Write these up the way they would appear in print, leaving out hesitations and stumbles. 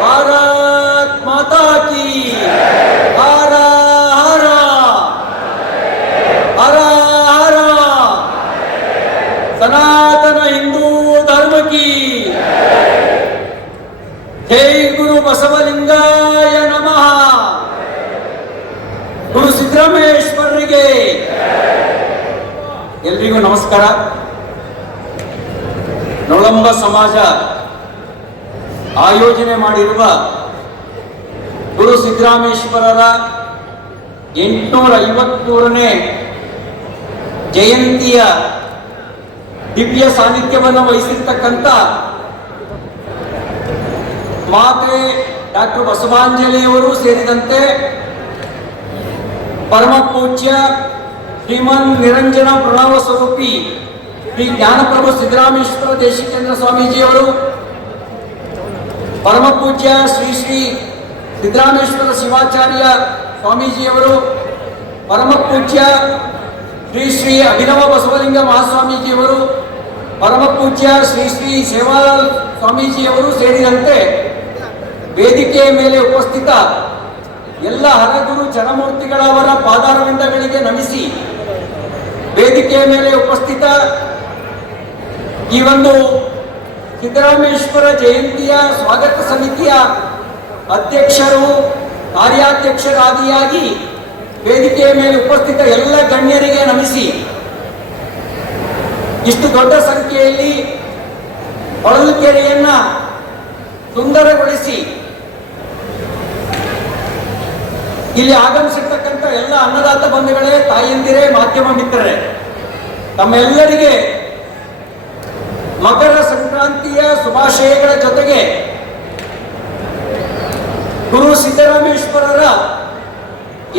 भारत माता की हर हर हर हर सनातन हिंदू धर्म की जय गुरु बसवलिंगाय नमः गुरु ಸಿದ್ದರಾಮೇಶ್ವರರಿಗೆ ಎಲ್ರಿಗೂ ನಮಸ್ಕಾರ. ನೊಳಂಬ ಸಮಾಜ ಆಯೋಜನೆ ಮಾಡಿರುವ ಗುರು ಸಿದ್ದರಾಮೇಶ್ವರರ 853ನೇ ಜಯಂತಿಯ ದಿವ್ಯ ಸಾನ್ನಿಧ್ಯವನ್ನು ವಹಿಸಿರ್ತಕ್ಕಂಥ ಮಾತೆ ಡಾಕ್ಟರ್ ಬಸವಾಂಜಲಿಯವರು ಸೇರಿದಂತೆ ಪರಮ ಪೂಜ್ಯ ಶ್ರೀಮನ್ ನಿರಂಜನ ಪ್ರಣವ ಸ್ವರೂಪಿ ಶ್ರೀ ಜ್ಞಾನಪ್ರಭು ಸಿದ್ದರಾಮೇಶ್ವರ ದೇಶಿಕೇಂದ್ರ ಸ್ವಾಮೀಜಿಯವರು, ಪರಮ ಪೂಜ್ಯ ಶ್ರೀ ಶ್ರೀ ಸಿದ್ದರಾಮೇಶ್ವರ ಶಿವಾಚಾರ್ಯ ಸ್ವಾಮೀಜಿಯವರು, ಪರಮ ಪೂಜ್ಯ ಶ್ರೀ ಶ್ರೀ ಅಭಿನವ ಬಸವಲಿಂಗ ಮಹಾಸ್ವಾಮೀಜಿಯವರು, ಪರಮ ಪೂಜ್ಯ ಶ್ರೀ ಶ್ರೀ ಸೇವಾಲಾಲ್ ಸ್ವಾಮೀಜಿಯವರು ಸೇರಿದಂತೆ ವೇದಿಕೆಯ ಮೇಲೆ ಉಪಸ್ಥಿತ ಎಲ್ಲ ಹರಗುರು ಜನಮೂರ್ತಿಗಳವರ ಪಾದಾರವಿಂದಗಳಿಗೆ ನಮಿಸಿ, ವೇದಿಕೆಯ ಮೇಲೆ ಉಪಸ್ಥಿತ ಈ ಒಂದು ಸಿದ್ದರಾಮೇಶ್ವರ ಜಯಂತಿಯ ಸ್ವಾಗತ ಸಮಿತಿಯ ಅಧ್ಯಕ್ಷರು, ಕಾರ್ಯಾಧ್ಯಕ್ಷರಾದಿಯಾಗಿ ವೇದಿಕೆಯ ಮೇಲೆ ಉಪಸ್ಥಿತ ಎಲ್ಲ ಗಣ್ಯರಿಗೆ ನಮಿಸಿ, ಇಷ್ಟು ದೊಡ್ಡ ಸಂಖ್ಯೆಯಲ್ಲಿ ಹೊಳಲ್ಕೆರೆಯನ್ನ ಸುಂದರಗೊಳಿಸಿ ಇಲ್ಲಿ ಆಗಮಿಸಿರ್ತಕ್ಕಂಥ ಎಲ್ಲ ಅನ್ನದಾತ ಬಂಧುಗಳೇ, ತಾಯಂದಿರೇ, ಮಾಧ್ಯಮ ಮಿತ್ರರೇ, ತಮ್ಮೆಲ್ಲರಿಗೆ ಮಕರ ಸಂಕ್ರಾಂತಿಯ ಶುಭಾಶಯಗಳ ಜೊತೆಗೆ ಗುರು ಸಿದ್ದರಾಮೇಶ್ವರರ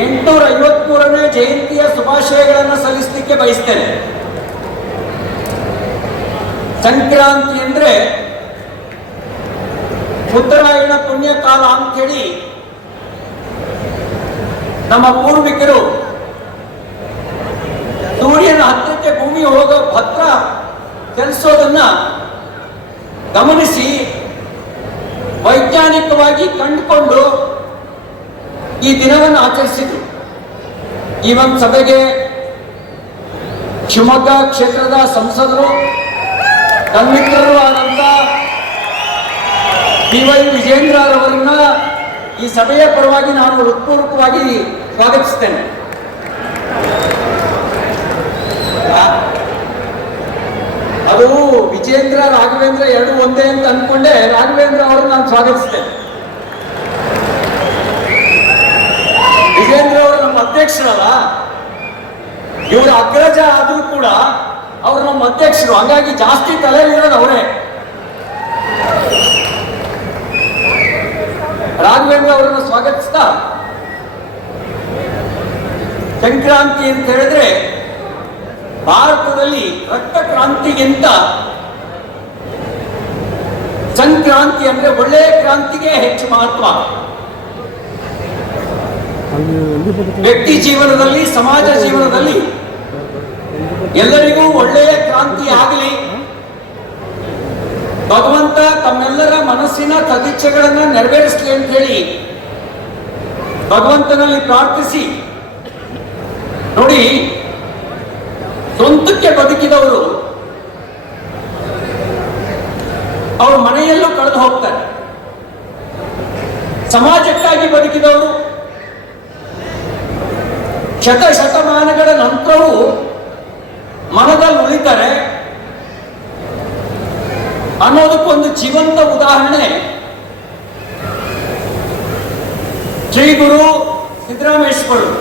853ನೇ ಜಯಂತಿಯ ಶುಭಾಶಯಗಳನ್ನು ಸಲ್ಲಿಸಲಿಕ್ಕೆ ಬಯಸ್ತೇನೆ. ಸಂಕ್ರಾಂತಿ ಅಂದ್ರೆ ಉತ್ತರಾಯಣ ಪುಣ್ಯಕಾಲ ಅಂತೇಳಿ ನಮ್ಮ ಪೂರ್ವಿಕರು ಸೂರ್ಯನ ಹತ್ತಿರಕ್ಕೆ ಭೂಮಿ ಹೋಗೋ ಹತ್ರ ಚಲಿಸೋದನ್ನ ಗಮನಿಸಿ ವೈಜ್ಞಾನಿಕವಾಗಿ ಕಂಡುಕೊಂಡು ಈ ದಿನವನ್ನು ಆಚರಿಸಿದ್ರು. ಈ ಒಂದು ಸಭೆಗೆ ಶಿವಮೊಗ್ಗ ಕ್ಷೇತ್ರದ ಸಂಸದರು, ತನ್ಮಿತ್ರರು ಆದಂತ BY ವಿಜೇಂದ್ರರವರನ್ನ ಈ ಸಭೆಯ ಪರವಾಗಿ ನಾನು ಹೃತ್ಪೂರ್ವಕವಾಗಿ ಸ್ವಾಗತಿಸ್ತೇನೆ. ಅದು ವಿಜೇಂದ್ರ ರಾಘವೇಂದ್ರ ಎರಡು ಒಂದೇ ಅಂತ ಅನ್ಕೊಂಡೆ, ರಾಘವೇಂದ್ರ ಅವರನ್ನು ನಾನು ಸ್ವಾಗತಿಸ್ತೇನೆ. ವಿಜೇಂದ್ರ ಅವರು ನಮ್ಮ ಅಧ್ಯಕ್ಷರಲ್ಲ, ಇವರ ಅಗ್ರಜ ಆದ್ರೂ ಕೂಡ ಅವರು ನಮ್ಮ ಅಧ್ಯಕ್ಷರು, ಹಾಗಾಗಿ ಜಾಸ್ತಿ ತಲೆಯಲ್ಲಿರೋದು ಅವರೇ. ರಾಘವೇಂದ್ರ ಅವರನ್ನು ಸ್ವಾಗತಿಸ್ತಾ, ಸಂಕ್ರಾಂತಿ ಅಂತ ಹೇಳಿದ್ರೆ ಭಾರತದಲ್ಲಿ ರಕ್ತ ಕ್ರಾಂತಿಗಿಂತ ಸಂಕ್ರಾಂತಿ ಅಂದ್ರೆ ಒಳ್ಳೆಯ ಕ್ರಾಂತಿಗೆ ಹೆಚ್ಚು ಮಹತ್ವ. ವ್ಯಕ್ತಿ ಜೀವನದಲ್ಲಿ, ಸಮಾಜ ಜೀವನದಲ್ಲಿ ಎಲ್ಲರಿಗೂ ಒಳ್ಳೆಯ ಕ್ರಾಂತಿ ಆಗಲಿ, ಭಗವಂತ ತಮ್ಮೆಲ್ಲರ ಮನಸ್ಸಿನ ಸದಿಚ್ಛೆಗಳನ್ನು ನೆರವೇರಿಸಲಿ ಅಂತ ಹೇಳಿ ಭಗವಂತನಲ್ಲಿ ಪ್ರಾರ್ಥಿಸಿ. ನೋಡಿ, ಸ್ವಂತಕ್ಕೆ ಬದುಕಿದವರು ಅವ್ರ ಮನೆಯಲ್ಲೂ ಕಳೆದು ಹೋಗ್ತಾರೆ. ಸಮಾಜಕ್ಕಾಗಿ ಬದುಕಿದವರು ಶತಮಾನಗಳ ನಂತರವೂ ಮನದಲ್ಲಿ ಉಳಿತಾರೆ ಅನ್ನೋದಕ್ಕೊಂದು ಜೀವಂತ ಉದಾಹರಣೆ ಶ್ರೀ ಗುರು ಸಿದ್ದರಾಮೇಶ್ವರರು.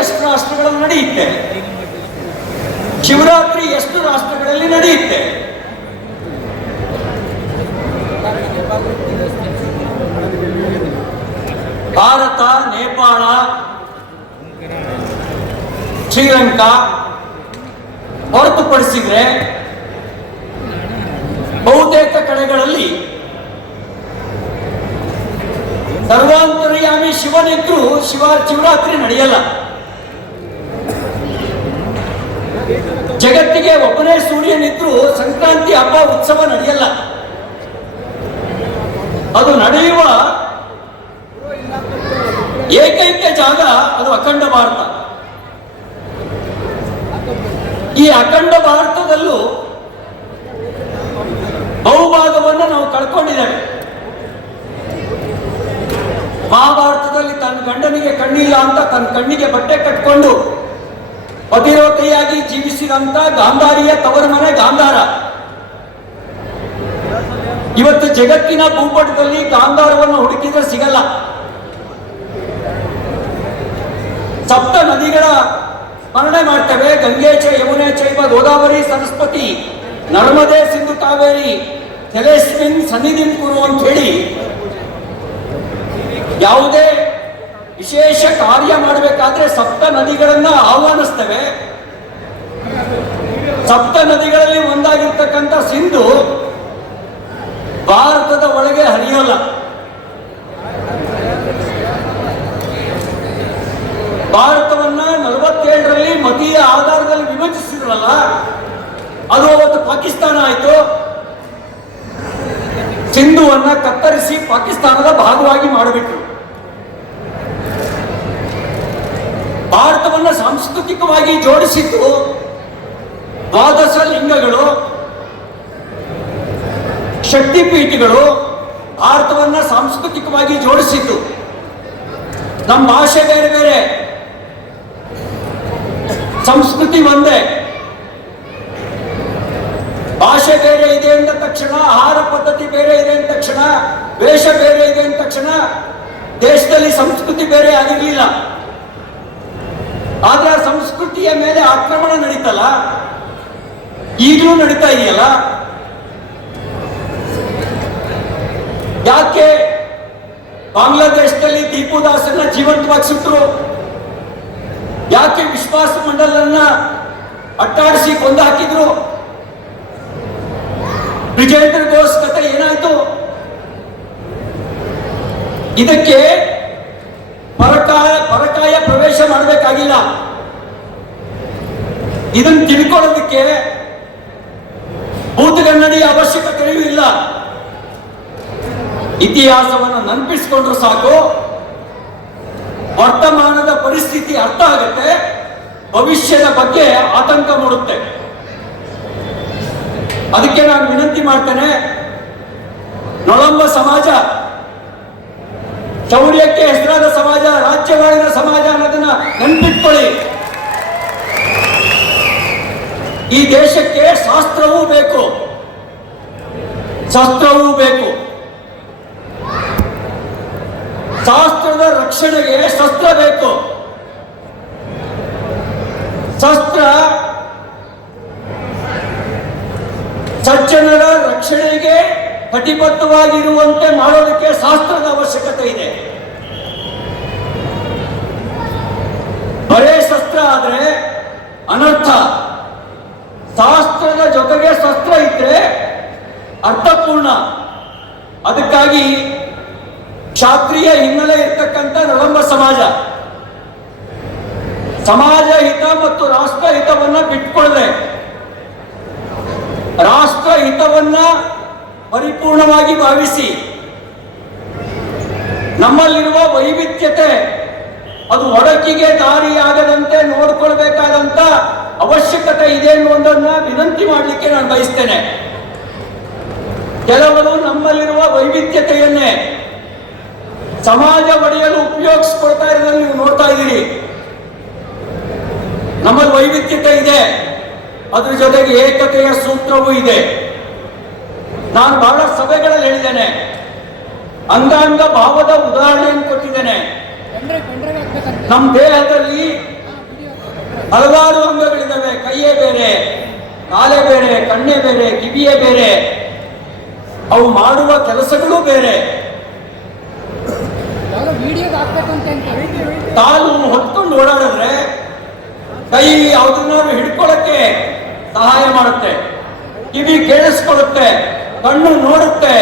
ಎಷ್ಟು ರಾಷ್ಟ್ರಗಳಲ್ಲಿ ನಡೆಯುತ್ತೆ, ಶಿವರಾತ್ರಿ ಎಷ್ಟು ರಾಷ್ಟ್ರಗಳಲ್ಲಿ ನಡೆಯುತ್ತೆ. ಭಾರತ, ನೇಪಾಳ, ಶ್ರೀಲಂಕಾ ಹೊರತುಪಡಿಸಿದ್ರೆ ಬಹುತೇಕ ಕಡೆಗಳಲ್ಲಿ ಸರ್ವಾಂತರ್ಯಾಮಿ ಶಿವನಿದ್ರು ಶಿವರಾತ್ರಿ ನಡೆಯಲ್ಲ. ಜಗತ್ತಿಗೆ ಒಬ್ಬನೇ ಸೂರ್ಯನಿದ್ರು ಸಂಕ್ರಾಂತಿ ಹಬ್ಬ ಉತ್ಸವ ನಡೆಯಲ್ಲ. ಅದು ನಡೆಯುವ ಏಕೈಕ ಜಾಗ ಅದು ಅಖಂಡ ಭಾರತ. ಈ ಅಖಂಡ ಭಾರತದಲ್ಲೂ ಬಹುಭಾಗವನ್ನು ನಾವು ಕಳ್ಕೊಂಡಿದ್ದೇವೆ. ಮಹಾಭಾರತದಲ್ಲಿ ತನ್ನ ಗಂಡನಿಗೆ ಕಣ್ಣಿಲ್ಲ ಅಂತ ತನ್ನ ಕಣ್ಣಿಗೆ ಬಟ್ಟೆ ಕಟ್ಕೊಂಡು ಪತಿರೋತೆಯಾಗಿ ಜೀವಿಸಿದಂತ ಗಾಂಧಾರಿಯ ತವರ ಮನೆ ಗಾಂಧಾರ. ಇವತ್ತು ಜಗತ್ತಿನ ಭೂಪಟದಲ್ಲಿ ಗಾಂಧಾರವನ್ನು ಹುಡುಕಿದ್ರೆ ಸಿಗಲ್ಲ. ಸಪ್ತ ನದಿಗಳ ಸ್ಮರಣೆ ಮಾಡ್ತೇವೆ. ಗಂಗೆ ಚ ಯಮುನೆ ಚೈವ ಗೋದಾವರಿ ಸರಸ್ವತಿ ನರ್ಮದೆ ಸಿಂಧು ಕಾವೇರಿ ಜಲೇಸ್ಮಿನ್ ಸನ್ನಿಧಿಂ ಕುರು ಅಂತ ಹೇಳಿ ಯಾವುದೇ ವಿಶೇಷ ಕಾರ್ಯ ಮಾಡಬೇಕಾದ್ರೆ ಸಪ್ತ ನದಿಗಳನ್ನ ಆಹ್ವಾನಿಸ್ತೇವೆ. ಸಪ್ತ ನದಿಗಳಲ್ಲಿ ಒಂದಾಗಿರ್ತಕ್ಕಂಥ ಸಿಂಧು ಭಾರತದ ಒಳಗೆ ಹರಿಯಲ್ಲ. ಭಾರತವನ್ನ 47ರಲ್ಲಿ ಮತೀಯ ಆಧಾರದಲ್ಲಿ ವಿಭಜಿಸಿದ್ರಲ್ಲ, ಅದು ಅವತ್ತು ಪಾಕಿಸ್ತಾನ ಆಯಿತು. ಸಿಂಧುವನ್ನ ಕತ್ತರಿಸಿ ಪಾಕಿಸ್ತಾನದ ಭಾಗವಾಗಿ ಮಾಡಿಬಿಟ್ರು. ಭಾರತವನ್ನ ಸಾಂಸ್ಕೃತಿಕವಾಗಿ ಜೋಡಿಸಿದ್ದು ದ್ವಾದಶ ಲಿಂಗಗಳು, ಶಕ್ತಿಪೀಠಗಳು ಭಾರತವನ್ನ ಸಾಂಸ್ಕೃತಿಕವಾಗಿ ಜೋಡಿಸಿದ್ದು. ನಮ್ಮ ಭಾಷೆ ಬೇರೆ ಬೇರೆ, ಸಂಸ್ಕೃತಿ ಒಂದೇ. ಭಾಷೆ ಬೇರೆ ಇದೆ ಅಂದ ತಕ್ಷಣ, ಆಹಾರ ಪದ್ಧತಿ ಬೇರೆ ಇದೆ ಅಂದ ತಕ್ಷಣ, ವೇಷ ಬೇರೆ ಇದೆ ಅಂದ ತಕ್ಷಣ ದೇಶದಲ್ಲಿ ಸಂಸ್ಕೃತಿ ಬೇರೆ ಆಗಿರ್ಲಿಲ್ಲ. ಆದ್ರೆ ಆ ಸಂಸ್ಕೃತಿಯ ಮೇಲೆ ಆಕ್ರಮಣ ನಡೀತಲ್ಲ, ಈಗಲೂ ನಡೀತಾ ಇದೆಯಲ್ಲ. ಯಾಕೆ ಬಾಂಗ್ಲಾದೇಶದಲ್ಲಿ ದೀಪುದಾಸನ್ನ ಜೀವಂತವಾಗಿ ಸುಟ್ಟರು? ಯಾಕೆ ವಿಶ್ವಾಸ ಮಂಡಲನ್ನ ಅಟ್ಟಾಡಿಸಿ ಕೊಂದು ಹಾಕಿದ್ರು? ಬ್ರಿಜೇಂದ್ರ ಘೋಷ್ ಕಥೆ ಏನಾಯ್ತು? ಇದಕ್ಕೆ ಪರಕಾಯ ಪ್ರವೇಶ ಮಾಡಬೇಕಾಗಿಲ್ಲ. ಇದನ್ನು ತಿಳ್ಕೊಳ್ಳೋದಕ್ಕೆ ಭೂತಗನ್ನಡಿಯ ಅವಶ್ಯಕತೆಯೂ ಇಲ್ಲ. ಇತಿಹಾಸವನ್ನು ನೆನಪಿಸಿಕೊಂಡ್ರು ಸಾಕು. ವರ್ತಮಾನದ ಪರಿಸ್ಥಿತಿ ಅರ್ಥ ಆಗುತ್ತೆ, ಭವಿಷ್ಯದ ಬಗ್ಗೆ ಆತಂಕ ಮೂಡುತ್ತೆ. ಅದಕ್ಕೆ ನಾನು ವಿನಂತಿ ಮಾಡ್ತೇನೆ, ನೊಳಂಬ ಸಮಾಜ ಶೌರ್ಯಕ್ಕೆ ಹೆಸರಾದ ಸಮಾಜ, ರಾಜ್ಯವಾಡಿನ ಸಮಾಜ ಅನ್ನೋದನ್ನ ನೆನಪಿಟ್ಕೊಳ್ಳಿ. ಈ ದೇಶಕ್ಕೆ ಶಾಸ್ತ್ರವೂ ಬೇಕು, ಶಸ್ತ್ರವೂ ಬೇಕು. ಶಾಸ್ತ್ರದ ರಕ್ಷಣೆಗೆ ಶಸ್ತ್ರ ಬೇಕು. ಶಸ್ತ್ರ ಸಜ್ಜನರ ರಕ್ಷಣೆಗೆ ಕಟಿಬದ್ಧವಾಗಿರುವಂತೆ ಮಾಡೋದಕ್ಕೆ ಶಾಸ್ತ್ರದ ಅವಶ್ಯಕತೆ ಇದೆ. ಬರೇ ಶಸ್ತ್ರ ಆದ್ರೆ ಅನರ್ಥ. ಶಾಸ್ತ್ರದ ಜೊತೆಗೆ ಶಸ್ತ್ರ ಇದ್ರೆ ಅರ್ಥಪೂರ್ಣ. ಅದಕ್ಕಾಗಿ ಕ್ಷಾತ್ರಿಯ ಹಿನ್ನೆಲೆ ಇರ್ತಕ್ಕಂಥ ನೊಳಂಬ ಸಮಾಜ ಸಮಾಜ ಹಿತ ಮತ್ತು ರಾಷ್ಟ್ರ ಹಿತವನ್ನ ಬಿಟ್ಕೊಳ್ಳದೆ ರಾಷ್ಟ್ರ ಹಿತವನ್ನ ಪರಿಪೂರ್ಣವಾಗಿ ಭಾವಿಸಿ ನಮ್ಮಲ್ಲಿರುವ ವೈವಿಧ್ಯತೆ ಅದು ಒಡಕಿಗೆ ದಾರಿಯಾಗದಂತೆ ನೋಡ್ಕೊಳ್ಬೇಕಾದಂತ ಅವಶ್ಯಕತೆ ಇದೆ ಅನ್ನೋದನ್ನ ವಿನಂತಿ ಮಾಡಲಿಕ್ಕೆ ನಾನು ಬಯಸ್ತೇನೆ. ಕೆಲವರು ನಮ್ಮಲ್ಲಿರುವ ವೈವಿಧ್ಯತೆಯನ್ನೇ ಸಮಾಜ ಒಡೆಯಲು ಉಪಯೋಗಿಸ್ಕೊಳ್ತಾ ಇರೋದನ್ನು ನೀವು ನೋಡ್ತಾ ಇದ್ದೀರಿ. ನಮ್ಮಲ್ಲಿ ವೈವಿಧ್ಯತೆ ಇದೆ, ಅದ್ರ ಜೊತೆಗೆ ಏಕತೆಯ ಸೂತ್ರವೂ ಇದೆ. ನಾನು ಬಹಳ ಸಭೆಗಳಲ್ಲಿ ಹೇಳಿದ್ದೇನೆ, ಅಂಗಾಂಗ ಭಾವದ ಉದಾಹರಣೆಯನ್ನು ಕೊಟ್ಟಿದ್ದೇನೆ. ನಮ್ಮ ದೇಹದಲ್ಲಿ ಹಲವಾರು ಅಂಗಗಳಿದ್ದಾವೆ. ಕೈಯೇ ಬೇರೆ, ಕಾಲೇ ಬೇರೆ, ಕಣ್ಣೇ ಬೇರೆ, ಕಿವಿಯೇ ಬೇರೆ, ಅವು ಮಾಡುವ ಕೆಲಸಗಳು ಬೇರೆ. ಕಾಲು ಹೊತ್ಕೊಂಡು ಓಡಾಡಿದ್ರೆ ಕೈ ಯಾವುದನ್ನಾದ್ರು ಹಿಡ್ಕೊಳ್ಳಕ್ಕೆ ಸಹಾಯ ಮಾಡುತ್ತೆ, ಕಿವಿ ಕೇಳಿಸ್ಕೊಳ್ಳುತ್ತೆ, ಕಣ್ಣು ನೋಡುತ್ತೆ,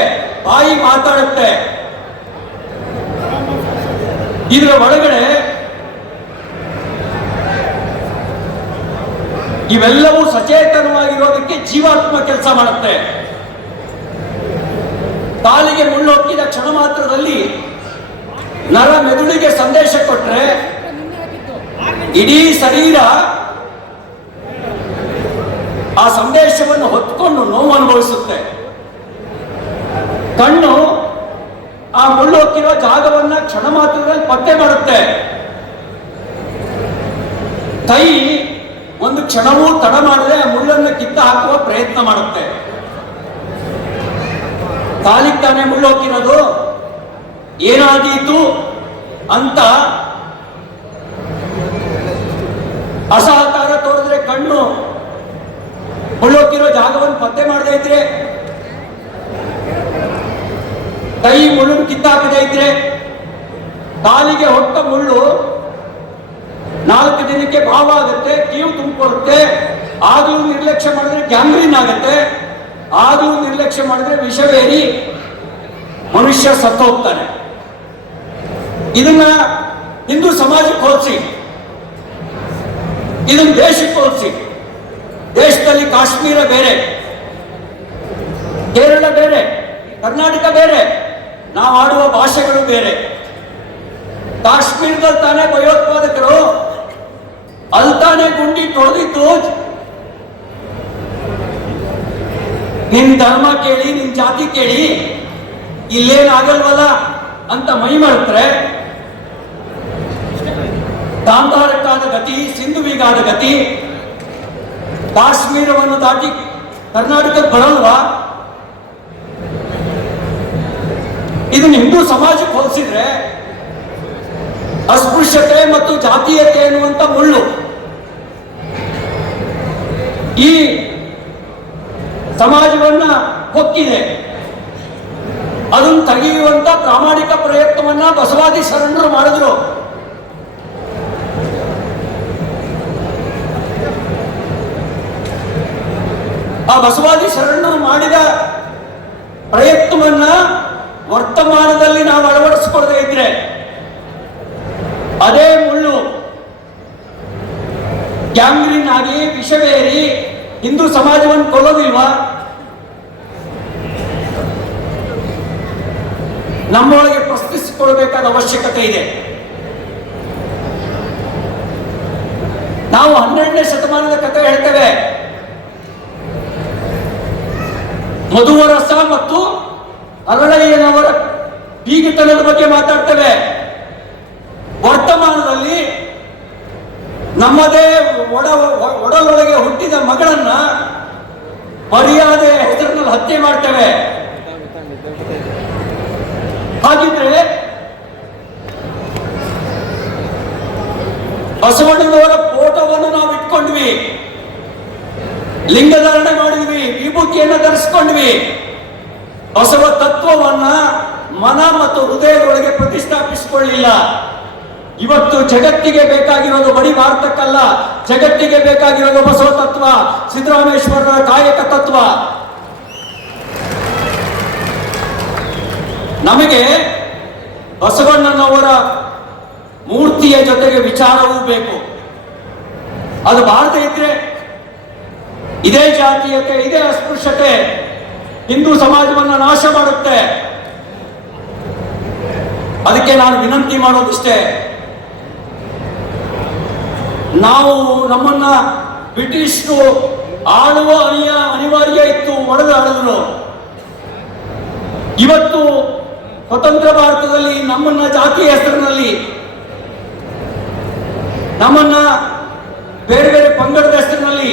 ಬಾಯಿ ಮಾತಾಡುತ್ತೆ. ಇದರ ಒಳಗಡೆ ಇವೆಲ್ಲವೂ ಸಚೇತನವಾಗಿರೋದಕ್ಕೆ ಜೀವಾತ್ಮ ಕೆಲಸ ಮಾಡುತ್ತೆ. ಕಾಲಿಗೆ ಮುಳ್ಳು ಹೊಕ್ಕಿದ ಕ್ಷಣ ಮಾತ್ರದಲ್ಲಿ ನರ ಮೆದುಳಿಗೆ ಸಂದೇಶ ಕೊಟ್ರೆ ಇಡೀ ಶರೀರ ಆ ಸಂದೇಶವನ್ನು ಹೊತ್ಕೊಂಡು ನೋವು ಅನುಭವಿಸುತ್ತೆ. ಕಣ್ಣು ಆ ಮುಳ್ಳು ಹೊಕ್ಕಿರೋ ಜಾಗವನ್ನ ಕ್ಷಣ ಮಾತ್ರದಲ್ಲಿ ಪತ್ತೆ ಮಾಡುತ್ತೆ. ಕೈ ಒಂದು ಕ್ಷಣವೂ ತಡ ಮಾಡದೆ ಆ ಮುಳ್ಳನ್ನು ಕಿತ್ತ ಹಾಕುವ ಪ್ರಯತ್ನ ಮಾಡುತ್ತೆ. ಕಾಲಿಗೆ ತಾನೇ ಮುಳ್ಳು ಹೊಕ್ಕಿರೋದು, ಏನಾದೀತು ಅಂತ ಅಸಹಕಾರ ತೋರಿದ್ರೆ ಕಣ್ಣು ಮುಳ್ಳೊಕ್ಕಿರೋ ಜಾಗವನ್ನು ಪತ್ತೆ ಮಾಡದೇ ಇದ್ರೆ, ಕೈ ಮುಳ್ಳು ಕಿತ್ತಾಕದೇ ಇದ್ರೆ, ಕಾಲಿಗೆ ಹೊತ್ತ ಮುಳ್ಳು 4 ದಿನಕ್ಕೆ ಭಾವ ಆಗುತ್ತೆ, ಕೀವು ತುಂಬಿಕೊಳ್ಳುತ್ತೆ. ಆದರೂ ನಿರ್ಲಕ್ಷ್ಯ ಮಾಡಿದ್ರೆ ಗ್ಯಾಂಗ್ರೀನ್ ಆಗುತ್ತೆ. ಆದರೂ ನಿರ್ಲಕ್ಷ್ಯ ಮಾಡಿದ್ರೆ ವಿಷವೇರಿ ಮನುಷ್ಯ ಸತ್ತು ಹೋಗ್ತಾನೆ. ಇದನ್ನ ಹಿಂದೂ ಸಮಾಜಕ್ಕೆ ಹೋಲಿಸಿ, ಇದನ್ನ ದೇಶಕ್ಕೆ ಹೋಲಿಸಿ. ದೇಶದಲ್ಲಿ ಕಾಶ್ಮೀರ ಬೇರೆ, ಕೇರಳ ಬೇರೆ, ಕರ್ನಾಟಕ ಬೇರೆ, ನಾವು ಆಡುವ ಭಾಷೆಗಳು ಬೇರೆ. ಕಾಶ್ಮೀರದಲ್ಲಿ ತಾನೇ ಭಯೋತ್ಪಾದಕರು ಅಲ್ಲಿ ತಾನೇ ಗುಂಡಿ ತೊಳೆದಿದ್ದು ನಿನ್ ಧರ್ಮ ಕೇಳಿ, ನಿನ್ ಜಾತಿ ಕೇಳಿ, ಇಲ್ಲೇನಾಗಲ್ವಲ್ಲ ಅಂತ ಮೈ ಮಾಡ್ತಾರೆ. ಗಾಂಧಾರಕ್ಕಾದ ಗತಿ, ಸಿಂಧುವಿಗಾದ ಗತಿ, ಕಾಶ್ಮೀರವನ್ನು ದಾಟಿ ಕರ್ನಾಟಕಕ್ಕೆ ಬರಲ್ವಾ? ಇದನ್ನ ಹಿಂದೂ ಸಮಾಜಕ್ಕೆ ಹೋಲಿಸಿದ್ರೆ ಅಸ್ಪೃಶ್ಯತೆ ಮತ್ತು ಜಾತೀಯತೆ ಎನ್ನುವಂತ ಮುಳ್ಳು ಈ ಸಮಾಜವನ್ನ ಹೊಕ್ಕಿದೆ. ಅದನ್ನು ತೆಗೆಯುವಂತ ಪ್ರಾಮಾಣಿಕ ಪ್ರಯತ್ನವನ್ನ ಬಸವಾದಿ ಶರಣರು ಮಾಡಿದ್ರು. ಆ ಬಸವಾದಿ ಶರಣರು ಮಾಡಿದ ಪ್ರಯತ್ನವನ್ನ ವರ್ತಮಾನದಲ್ಲಿ ನಾವು ಅಳವಡಿಸಿಕೊಳ್ಳದೆ ಇದ್ರೆ ಅದೇ ಮುಳ್ಳು ಗ್ಯಾಂಗ್ರೀನ್ ಆಗಿ ವಿಷವೇರಿ ಹಿಂದೂ ಸಮಾಜವನ್ನು ಕೊಲ್ಲೋದಿಲ್ವಾ? ನಮ್ಮೊಳಗೆ ಪ್ರಶ್ನಿಸಿಕೊಳ್ಳಬೇಕಾದ ಅವಶ್ಯಕತೆ ಇದೆ. ನಾವು 12ನೇ ಶತಮಾನದ ಕಥೆ ಹೇಳ್ತೇವೆ. ಮಧುವರಸ ಮತ್ತು ಅರಳಯ್ಯನವರ ಬೀಗತನದ ಬಗ್ಗೆ ಮಾತಾಡ್ತೇವೆ. ವರ್ತಮಾನದಲ್ಲಿ ನಮ್ಮದೇ ಒಡಲೊಳಗೆ ಹುಟ್ಟಿದ ಮಗಳನ್ನ ಮರ್ಯಾದೆ ಹೆಸರಿನಲ್ಲಿ ಹತ್ಯೆ ಮಾಡ್ತೇವೆ. ಹಾಗಿದ್ರೆ ಬಸವಣ್ಣನವರ ಫೋಟೋವನ್ನು ನಾವು ಇಟ್ಕೊಂಡ್ವಿ, ಲಿಂಗಧಾರಣೆ ಮಾಡಿದ್ವಿ, ವಿಭೂತಿಯನ್ನು ಧರಿಸ್ಕೊಂಡ್ವಿ. ಬಸವ ತತ್ವವನ್ನ ಮನ ಮತ್ತು ಹೃದಯದೊಳಗೆ ಪ್ರತಿಷ್ಠಾಪಿಸಿಕೊಳ್ಳಿಲ್ಲ. ಇವತ್ತು ಜಗತ್ತಿಗೆ ಬೇಕಾಗಿರೋದು ಬರೀ ಭಾರತಕ್ಕಲ್ಲ, ಜಗತ್ತಿಗೆ ಬೇಕಾಗಿರೋದು ಬಸವ ತತ್ವ, ಸಿದ್ದರಾಮೇಶ್ವರರ ಕಾಯಕ ತತ್ವ. ನಮಗೆ ಬಸವಣ್ಣನವರ ಮೂರ್ತಿಯ ಜೊತೆಗೆ ವಿಚಾರವೂ ಬೇಕು. ಅದು ಬಾರದೇ ಇದ್ರೆ ಇದೇ ಜಾತೀಯತೆ, ಇದೇ ಅಸ್ಪೃಶ್ಯತೆ ಹಿಂದೂ ಸಮಾಜವನ್ನು ನಾಶ ಮಾಡುತ್ತೆ. ಅದಕ್ಕೆ ನಾನು ವಿನಂತಿ ಮಾಡೋದಿಷ್ಟೇ, ನಾವು ನಮ್ಮನ್ನ ಬ್ರಿಟಿಷರು ಆಳುವ ಅನಿವಾರ್ಯ ಇತ್ತು, ಒಡೆದು ಆಳಿದ್ರು. ಇವತ್ತು ಸ್ವತಂತ್ರ ಭಾರತದಲ್ಲಿ ನಮ್ಮನ್ನ ಜಾತಿಯ ಹೆಸರಿನಲ್ಲಿ, ನಮ್ಮನ್ನ ಬೇರೆ ಬೇರೆ ಪಂಗಡದ ಹೆಸರಿನಲ್ಲಿ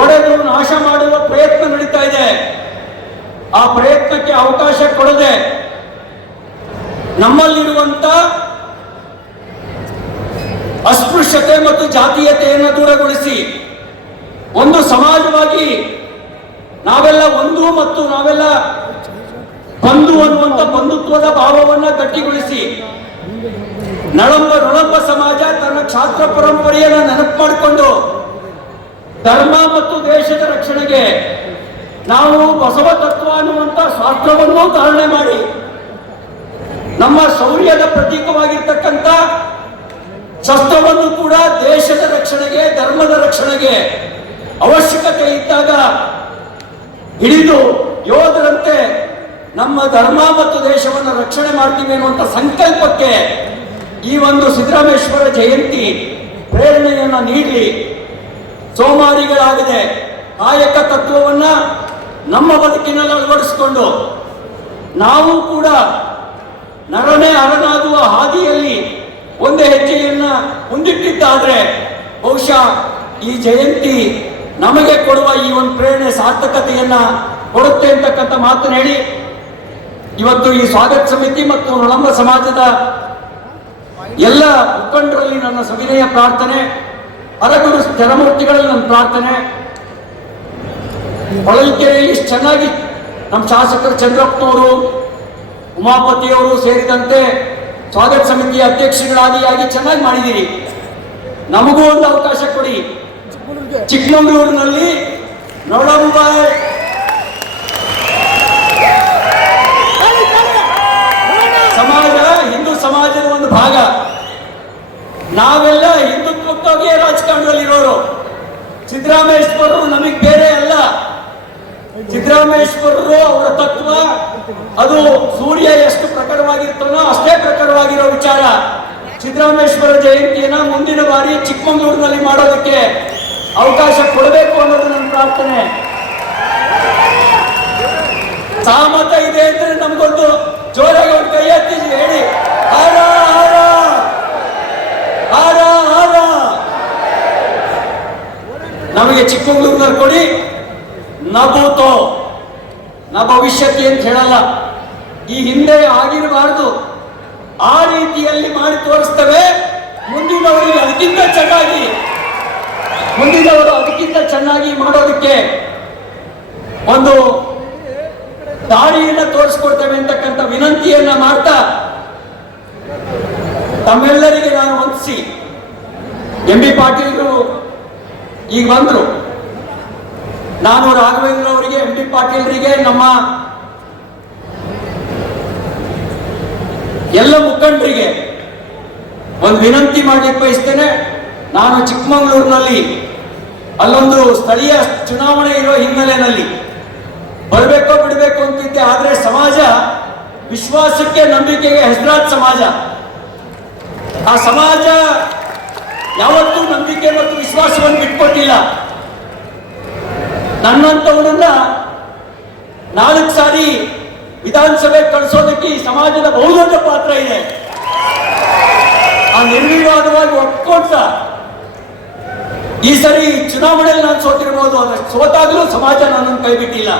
ಒಡೆದು ನಾಶ ಮಾಡುವ ಪ್ರಯತ್ನ ನಡೀತಾ ಇದೆ. ಆ ಪ್ರಯತ್ನಕ್ಕೆ ಅವಕಾಶ ಕೊಡದೆ ನಮ್ಮಲ್ಲಿರುವಂತ ಅಸ್ಪೃಶ್ಯತೆ ಮತ್ತು ಜಾತೀಯತೆಯನ್ನು ದೂರಗೊಳಿಸಿ ಒಂದು ಸಮಾಜವಾಗಿ ನಾವೆಲ್ಲ ಒಂದು ಮತ್ತು ನಾವೆಲ್ಲ ಬಂಧು ಅನ್ನುವಂಥ ಬಂಧುತ್ವದ ಭಾವವನ್ನು ಗಟ್ಟಿಗೊಳಿಸಿ ನಳಂಬ ಸಮಾಜ ತನ್ನ ಕ್ಷಾತ್ರ ಪರಂಪರೆಯನ್ನು ನೆನಪು ಮಾಡಿಕೊಂಡು ಧರ್ಮ ಮತ್ತು ದೇಶದ ರಕ್ಷಣೆಗೆ ನಾವು ಬಸವ ತತ್ವ ಅನ್ನುವಂಥ ಶಾಸ್ತ್ರವನ್ನು ಧಾರಣೆ ಮಾಡಿ ನಮ್ಮ ಶೌರ್ಯದ ಪ್ರತೀಕವಾಗಿರ್ತಕ್ಕಂಥ ಶಸ್ತ್ರವನ್ನು ಕೂಡ ದೇಶದ ರಕ್ಷಣೆಗೆ, ಧರ್ಮದ ರಕ್ಷಣೆಗೆ ಅವಶ್ಯಕತೆ ಇದ್ದಾಗ ಹಿಡಿದು ಯೋಧರಂತೆ ನಮ್ಮ ಧರ್ಮ ಮತ್ತು ದೇಶವನ್ನು ರಕ್ಷಣೆ ಮಾಡ್ತೀವಿ ಅನ್ನುವಂಥ ಸಂಕಲ್ಪಕ್ಕೆ ಈ ಒಂದು ಸಿದ್ದರಾಮೇಶ್ವರ ಜಯಂತಿ ಪ್ರೇರಣೆಯನ್ನು ನೀಡಲಿ. ಸೋಮಾರಿಗಳಾಗದೆ ಕಾಯಕ ತತ್ವವನ್ನ ನಮ್ಮ ಬದುಕಿನಲ್ಲಿ ಅಳವಡಿಸಿಕೊಂಡು ನಾವು ಕೂಡ ನರನೇ ಅರನಾಗುವ ಹಾದಿಯಲ್ಲಿ ಒಂದು ಹೆಜ್ಜೆಯನ್ನ ಮುಂದಿಟ್ಟಿದ್ದಾದ್ರೆ ಬಹುಶಃ ಈ ಜಯಂತಿ ನಮಗೆ ಕೊಡುವ ಈ ಒಂದು ಪ್ರೇರಣೆ ಸಾರ್ಥಕತೆಯನ್ನ ಕೊಡುತ್ತೆ ಅಂತಕ್ಕಂಥ ಮಾತನ್ನು ಹೇಳಿ, ಇವತ್ತು ಈ ಸ್ವಾಗತ ಸಮಿತಿ ಮತ್ತು ನೊಳಂಬ ಸಮಾಜದ ಎಲ್ಲ ಮುಖಂಡರಲ್ಲಿ ನನ್ನ ಸವಿನಯ ಪ್ರಾರ್ಥನೆ, ಹರಗುರು ಸ್ಥಿರಮೂರ್ತಿಗಳಲ್ಲಿ ನನ್ನ ಪ್ರಾರ್ಥನೆ. ಹೊಳಲ್ಕೆರೆಯಲ್ಲಿ ಇಷ್ಟು ಚೆನ್ನಾಗಿ ನಮ್ಮ ಶಾಸಕರು ಚಂದ್ರಪ್ಪನವರು, ಉಮಾಪತಿಯವರು ಸೇರಿದಂತೆ ಸ್ವಾಗತ ಸಮಿತಿಯ ಅಧ್ಯಕ್ಷಗಳಾಗಿ ಚೆನ್ನಾಗಿ ಮಾಡಿದ್ದೀರಿ. ನಮಗೂ ಒಂದು ಅವಕಾಶ ಕೊಡಿ. ಚಿಕ್ಕಮಗಳೂರಿನಲ್ಲಿ ನೊಳಂಬ ಸಮಾಜ ಹಿಂದೂ ಸಮಾಜದ ಒಂದು ಭಾಗ. ನಾವೆಲ್ಲ ಹಿಂದುತ್ವಕ್ಕಾಗಿಯೇ ರಾಜಕಾರಣದಲ್ಲಿರೋರು. ಸಿದ್ದರಾಮೇಶ್ವರರು ನಮಗೆ ಬೇರೆ ಅಲ್ಲ. ಸಿದ್ದರಾಮೇಶ್ವರರು ಅವರ ತತ್ವ ಅದು ಸೂರ್ಯ ಎಷ್ಟು ಪ್ರಖರವಾಗಿರ್ತಾನೋ ಅಷ್ಟೇ ಪ್ರಖರವಾಗಿರೋ ವಿಚಾರ. ಸಿದ್ದರಾಮೇಶ್ವರ ಜಯಂತಿಯನ್ನ ಮುಂದಿನ ಬಾರಿ ಚಿಕ್ಕಮಗಳೂರಿನಲ್ಲಿ ಮಾಡೋದಕ್ಕೆ ಅವಕಾಶ ಕೊಡಬೇಕು ಅನ್ನೋದು ನನ್ನ ಪ್ರಾರ್ಥನೆ. ಸಹಮತ ಇದೆ ಅಂದ್ರೆ ನಮ್ಗೊಂದು ಜೋರಾಗಿ ಒಂದು ಕೈ ಎತ್ತಿ ಹೇಳಿ, ಹಾರ ಹಾರ ಹಾರ ಹಾರ. ನಮಗೆ ಚಿಕ್ಕಮಗಳೂರಿನಲ್ಲಿ ಕೊಡಿ. ನಭೂತೋ ನ ಭವಿಷ್ಯಕ್ಕೆ ಅಂತ ಹೇಳಲ್ಲ. ಈ ಹಿಂದೆ ಆಗಿರಬಾರ್ದು, ಆ ರೀತಿಯಲ್ಲಿ ಮಾಡಿ ತೋರಿಸ್ತೇವೆ. ಮುಂದಿನವರಿಗೆ ಅದಕ್ಕಿಂತ ಚೆನ್ನಾಗಿ ಮಾಡೋದಕ್ಕೆ ಒಂದು ದಾರಿಯನ್ನ ತೋರಿಸ್ಕೊಡ್ತೇವೆ ಅಂತಕ್ಕಂಥ ವಿನಂತಿಯನ್ನ ಮಾಡ್ತಾ ತಮ್ಮೆಲ್ಲರಿಗೆ ನಾನು ವಂದಿಸಿ, ಎಂ.ಬಿ. ಪಾಟೀಲ್ರು ಈಗ ಬಂದ್ರು. ನಾನು ರಾಘವೇಂದ್ರ ಅವರಿಗೆ, ಎಂ.ಬಿ. ಪಾಟೀಲ್ರಿಗೆ, ನಮ್ಮ ಎಲ್ಲ ಮುಖಂಡರಿಗೆ ಒಂದು ವಿನಂತಿ ಮಾಡಲಿಕ್ಕೆ ಬಯಸ್ತೇನೆ. ನಾನು ಚಿಕ್ಕಮಗಳೂರಿನಲ್ಲಿ ಅಲ್ಲೊಂದು ಸ್ಥಳೀಯ ಚುನಾವಣೆ ಇರೋ ಹಿನ್ನೆಲೆಯಲ್ಲಿ ಬರಬೇಕೋ ಬಿಡಬೇಕು ಅಂತಿದ್ದೆ. ಆದ್ರೆ ಸಮಾಜ ವಿಶ್ವಾಸಕ್ಕೆ, ನಂಬಿಕೆಗೆ ಹೆಸರಾದ ಸಮಾಜ. ಆ ಸಮಾಜ ಯಾವತ್ತೂ ನಂಬಿಕೆ ಮತ್ತು ವಿಶ್ವಾಸವನ್ನು ಬಿಟ್ಕೊಟ್ಟಿಲ್ಲ. ನನ್ನಂತವನನ್ನ 4 ಸಾರಿ ವಿಧಾನಸಭೆ ಕಳಿಸೋದಕ್ಕೆ ಈ ಸಮಾಜದ ಬಹುದೊಡ್ಡ ಪಾತ್ರ ಇದೆ. ಆ ನಿರ್ವಿವಾದವಾಗಿ ಒಪ್ಕೊಂಡ ಈ ಸರಿ ಚುನಾವಣೆಯಲ್ಲಿ ನಾನು ಸೋತಿರಬಹುದು, ಆದ್ರೆ ಸೋತಾಗ್ಲೂ ಸಮಾಜ ನನ್ನನ್ನು ಕೈ ಬಿಟ್ಟಿಲ್ಲ.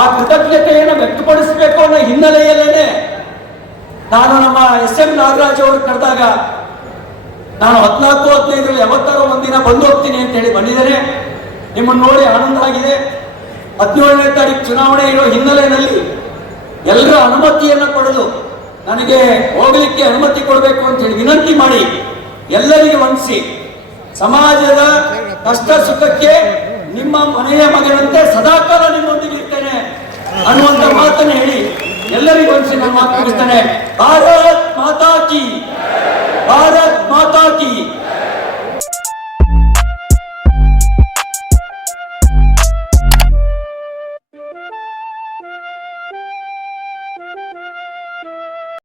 ಆ ಕೃತಜ್ಞತೆಯನ್ನು ವ್ಯಕ್ತಪಡಿಸಬೇಕು ಅನ್ನೋ ಹಿನ್ನೆಲೆಯಲ್ಲೇನೆ ನಾನು ನಮ್ಮ ಎಸ್.ಎಂ. ನಾಗರಾಜ್ ಅವರು ಕರೆದಾಗ ನಾನು 14-15 ಯಾವತ್ತಾರೋ ಒಂದಿನ ಬಂದು ಹೋಗ್ತೀನಿ ಅಂತ ಹೇಳಿ ಬಂದಿದ್ದೇನೆ. ನಿಮ್ಮನ್ನು ನೋಡಿ ಆನಂದ ಆಗಿದೆ. 17ನೇ ತಾರೀಕು ಚುನಾವಣೆ ಇರೋ ಹಿನ್ನೆಲೆಯಲ್ಲಿ ಎಲ್ಲರ ಅನುಮತಿಯನ್ನು ಪಡೆದು ನನಗೆ ಹೋಗಲಿಕ್ಕೆ ಅನುಮತಿ ಕೊಡಬೇಕು ಅಂತ ಹೇಳಿ ವಿನಂತಿ ಮಾಡಿ ಎಲ್ಲರಿಗೆ ವಂದಿಸಿ, ಸಮಾಜದ ಕಷ್ಟ ಸುಖಕ್ಕೆ ನಿಮ್ಮ ಮನೆಯ ಮಗನಂತೆ ಸದಾಕಾಲ ನಿಮ್ಮೊಂದಿಗೆ ಇರ್ತೇನೆ ಅನ್ನುವಂತ ಮಾತನ್ನು ಹೇಳಿ ಎಲ್ಲರಿಗೂ ವಂದಿಸಿ ನಾನು ಮಾತು ಮುಗಿಸ್ತೇನೆ. ಭಾರತ್ ಮಾತಾ ಕಿ